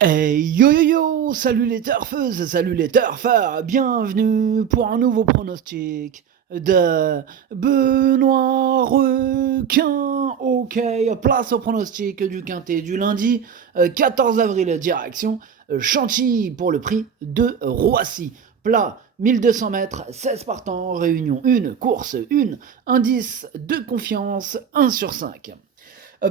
Hey yo yo yo, salut les turfeuses, salut les turfeurs, bienvenue pour un nouveau pronostic de Benoît Requin. Ok, place au pronostic du quintet du lundi 14 avril, direction Chantilly pour le prix de Roissy. Plat 1200 mètres, 16 partants, réunion 1, course 1, indice de confiance 1 sur 5.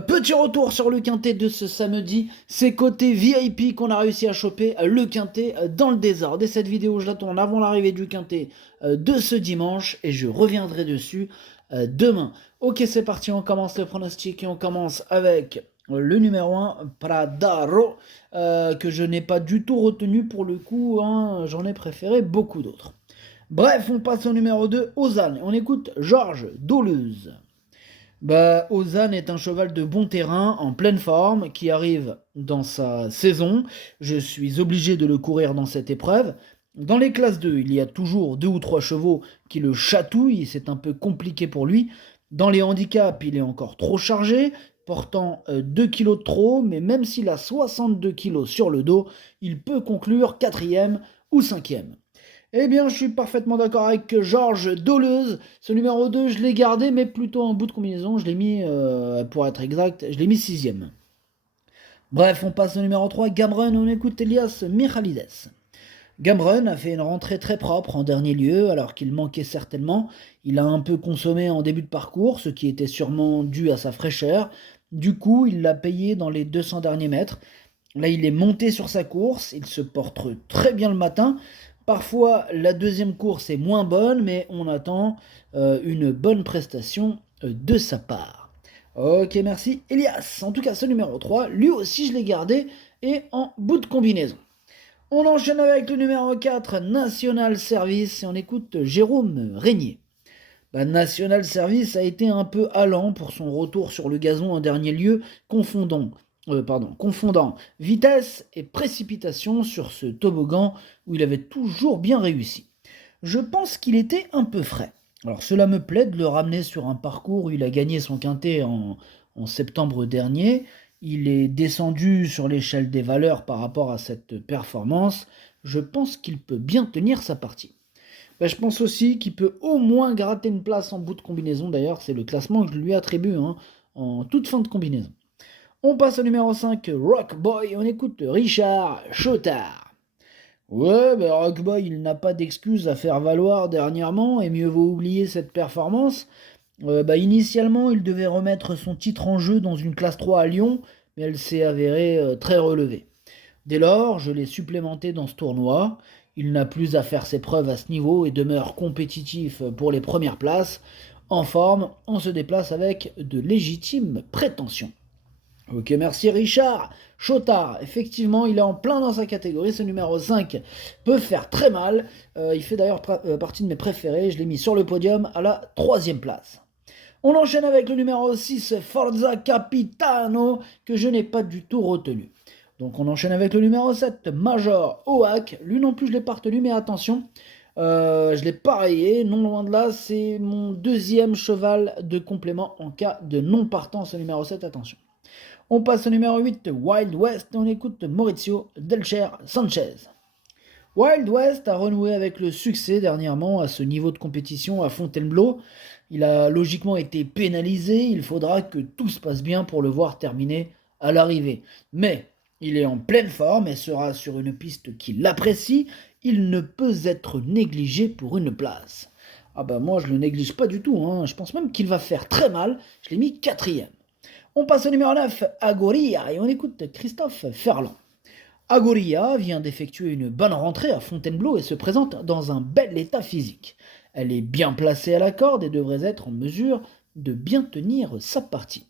Petit retour sur le quintet de ce samedi, c'est côté VIP qu'on a réussi à choper le quintet dans le désordre. Et cette vidéo, je la tourne avant l'arrivée du quintet de ce dimanche et je reviendrai dessus demain. Ok, c'est parti, on commence le pronostic et on commence avec le numéro 1, Pradaro, que je n'ai pas du tout retenu pour le coup, hein, j'en ai préféré beaucoup d'autres. Bref, on passe au numéro 2, Ozan. On écoute Georges Doleuse. Ozan est un cheval de bon terrain, en pleine forme, qui arrive dans sa saison. Je suis obligé de le courir dans cette épreuve. Dans les classes 2, il y a toujours 2 ou 3 chevaux qui le chatouillent, c'est un peu compliqué pour lui. Dans les handicaps, il est encore trop chargé, portant 2 kilos de trop, mais même s'il a 62 kilos sur le dos, il peut conclure 4e ou 5e. Eh bien, je suis parfaitement d'accord avec Georges Doleuse. Ce numéro 2, je l'ai gardé, mais plutôt en bout de combinaison. Je l'ai mis, pour être exact, je l'ai mis 6e. Bref, on passe au numéro 3, Gamrun. On écoute Elias Michalides. Gamrun a fait une rentrée très propre en dernier lieu, alors qu'il manquait certainement. Il a un peu consommé en début de parcours, ce qui était sûrement dû à sa fraîcheur. Du coup, il l'a payé dans les 200 derniers mètres. Là, il est monté sur sa course, il se porte très bien le matin. Parfois, la deuxième course est moins bonne, mais on attend une bonne prestation de sa part. Ok, merci. Elias, en tout cas, ce numéro 3, lui aussi, je l'ai gardé et en bout de combinaison. On enchaîne avec le numéro 4, National Service, et on écoute Jérôme Régnier. National Service a été un peu allant pour son retour sur le gazon en dernier lieu, confondant vitesse et précipitation sur ce toboggan où il avait toujours bien réussi. Je pense qu'il était un peu frais. Alors cela me plaît de le ramener sur un parcours où il a gagné son quintet en septembre dernier. Il est descendu sur l'échelle des valeurs par rapport à cette performance. Je pense qu'il peut bien tenir sa partie. Je pense aussi qu'il peut au moins gratter une place en bout de combinaison. D'ailleurs, c'est le classement que je lui attribue en toute fin de combinaison. On passe au numéro 5, Rock Boy. On écoute Richard Chotard. Ouais, Rock Boy, il n'a pas d'excuses à faire valoir dernièrement, et mieux vaut oublier cette performance. Initialement, il devait remettre son titre en jeu dans une classe 3 à Lyon, mais elle s'est avérée très relevée. Dès lors, je l'ai supplémenté dans ce tournoi. Il n'a plus à faire ses preuves à ce niveau et demeure compétitif pour les premières places. En forme, on se déplace avec de légitimes prétentions. Ok, merci Richard. Chotard, effectivement, il est en plein dans sa catégorie. Ce numéro 5 peut faire très mal. Il fait d'ailleurs partie de mes préférés. Je l'ai mis sur le podium à la 3e place. On enchaîne avec le numéro 6, Forza Capitano, que je n'ai pas du tout retenu. Donc on enchaîne avec le numéro 7, Major Oak. Lui non plus je l'ai pas retenu, mais attention, je l'ai pas rayé, non loin de là, c'est mon deuxième cheval de complément en cas de non-partance, numéro 7, attention. On passe au numéro 8, Wild West, on écoute Maurizio Delcher Sanchez. Wild West a renoué avec le succès dernièrement à ce niveau de compétition à Fontainebleau. Il a logiquement été pénalisé, il faudra que tout se passe bien pour le voir terminer à l'arrivée. Mais il est en pleine forme et sera sur une piste qui l'apprécie, il ne peut être négligé pour une place. Moi je le néglige pas du tout, hein. Je pense même qu'il va faire très mal, je l'ai mis 4e. On passe au numéro 9, Agoria, et on écoute Christophe Ferland. Agoria vient d'effectuer une bonne rentrée à Fontainebleau et se présente dans un bel état physique. Elle est bien placée à la corde et devrait être en mesure de bien tenir sa partie.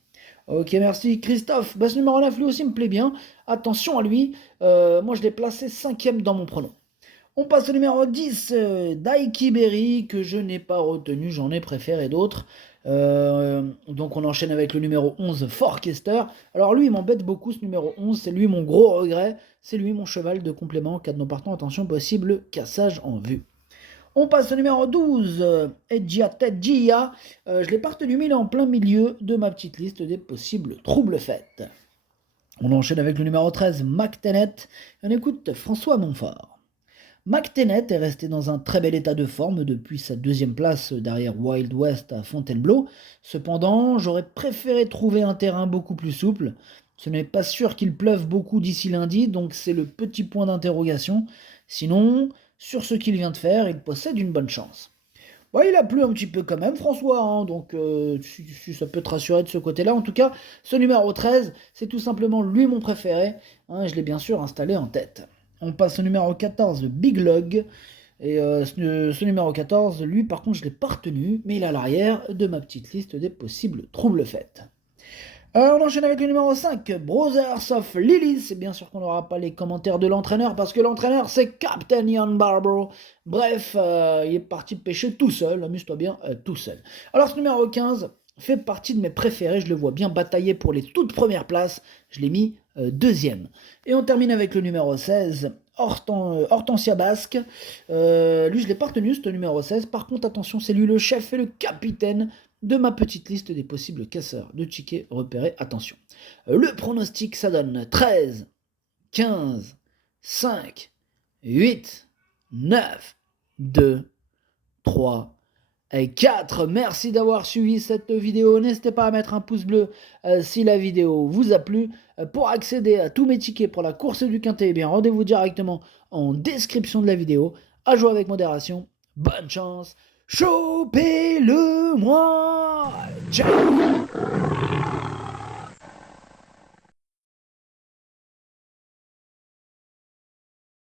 Ok, merci Christophe. Ce numéro 9 lui aussi me plaît bien. Attention à lui. Moi je l'ai placé 5e dans mon pronom. On passe au numéro 10, Daiki Berry, que je n'ai pas retenu, j'en ai préféré d'autres. Donc on enchaîne avec le numéro 11, Forkester. Alors lui, il m'embête beaucoup ce numéro 11, c'est lui mon gros regret. C'est lui mon cheval de complément, cas de non partant, attention, possible cassage en vue. On passe au numéro 12, Edgia. Je l'ai pas retenu, mais il est en plein milieu de ma petite liste des possibles troubles faites. On enchaîne avec le numéro 13, McTennet, et on écoute François Montfort. McTennet est resté dans un très bel état de forme depuis sa deuxième place derrière Wild West à Fontainebleau. Cependant, j'aurais préféré trouver un terrain beaucoup plus souple. Ce n'est pas sûr qu'il pleuve beaucoup d'ici lundi, donc c'est le petit point d'interrogation. Sinon, sur ce qu'il vient de faire, il possède une bonne chance. Ouais, il a plu un petit peu quand même, François, hein, donc si ça peut te rassurer de ce côté-là. En tout cas, ce numéro 13, c'est tout simplement lui mon préféré, hein, je l'ai bien sûr installé en tête. On passe au numéro 14, le Big Log. Et ce numéro 14, lui par contre je ne l'ai pas retenu, mais il est à l'arrière de ma petite liste des possibles troubles faits. On enchaîne avec le numéro 5, Brothers of Lilies. C'est bien sûr qu'on n'aura pas les commentaires de l'entraîneur parce que l'entraîneur c'est Captain Ian Barbaro. Bref, il est parti pêcher tout seul, amuse-toi bien, tout seul. Alors ce numéro 15 fait partie de mes préférés, je le vois bien batailler pour les toutes premières places, je l'ai mis deuxième. Et on termine avec le numéro 16, Hortensia Basque. Lui je l'ai pas retenu ce numéro 16, par contre attention c'est lui le chef et le capitaine de ma petite liste des possibles casseurs de tickets repérés. Attention. Le pronostic, ça donne 13, 15, 5, 8, 9, 2, 3 et 4. Merci d'avoir suivi cette vidéo. N'hésitez pas à mettre un pouce bleu si la vidéo vous a plu. Pour accéder à tous mes tickets pour la course du Quintet, eh bien rendez-vous directement en description de la vidéo. À jouer avec modération. Bonne chance. Chopez-le-moi! Ciao!